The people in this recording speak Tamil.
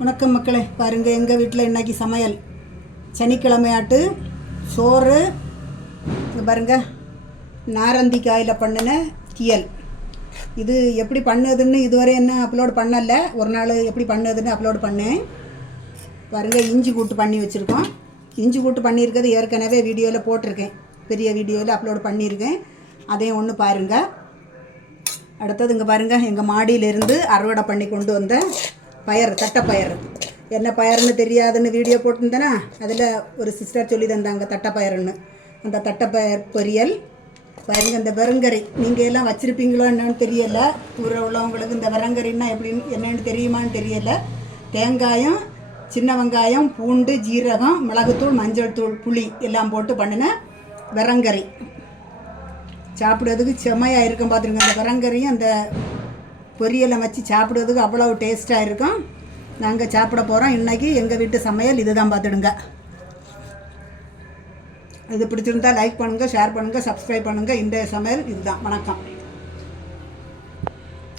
வணக்கம் மக்களே, பாருங்கள் எங்கள் வீட்டில் இன்றைக்கி சமையல் சனிக்கிழமையாட்டு சோறு. பாருங்கள், நாரந்தி காயில் பண்ணின தியல். இது எப்படி பண்ணுதுன்னு இதுவரை என்ன அப்லோட் பண்ணலை. ஒரு நாள் எப்படி பண்ணுதுன்னு அப்லோட் பண்ணேன். பாருங்கள், இஞ்சி கூட்டு பண்ணி வச்சுருக்கோம். இஞ்சி கூட்டு பண்ணியிருக்கிறது ஏற்கனவே வீடியோவில் போட்டிருக்கேன், பெரிய வீடியோவில் அப்லோட் பண்ணியிருக்கேன். அதையும் ஒன்று பாருங்கள். அடுத்தது இங்கே பாருங்கள், எங்கள் மாடியிலேருந்து அறுவடை பண்ணி கொண்டு வந்த பயறு, தட்டைப்பயறு. என்ன பயறுன்னு தெரியாதுன்னு வீடியோ போட்டிருந்தேன்னா அதில் ஒரு சிஸ்டர் சொல்லி தந்தாங்க தட்டைப்பயறுன்னு. அந்த தட்டைப்பயர் பொரியல். பாருங்கள், இந்த வெறுங்கறி நீங்கள் எல்லாம் வச்சுருப்பீங்களோ என்னன்னு தெரியலை. ஊரில் உள்ளவங்களுக்கு இந்த வெறுங்கறின்னா எப்படின்னு என்னென்னு தெரியுமான்னு தெரியலை. தேங்காயம், சின்ன வெங்காயம், பூண்டு, ஜீரகம், மிளகுத்தூள், மஞ்சள் தூள், புளி எல்லாம் போட்டு பண்ணின வெறுங்கறி. சாப்பிடுறதுக்கு செம்மையாக இருக்கும். பார்த்துருங்க, அந்த வெறுங்கறியும் அந்த பொரியலை வச்சு சாப்பிடுறதுக்கு அவ்வளோ டேஸ்ட்டாக இருக்கும். நாங்கள் சாப்பிட போகிறோம் இன்றைக்கி. எங்கள் வீட்டு சமையல் இது தான். பார்த்துடுங்க. இது பிடிச்சிருந்தால் லைக் பண்ணுங்கள், ஷேர் பண்ணுங்கள், சப்ஸ்கிரைப் பண்ணுங்கள். இந்த சமையல் இதுதான். வணக்கம்.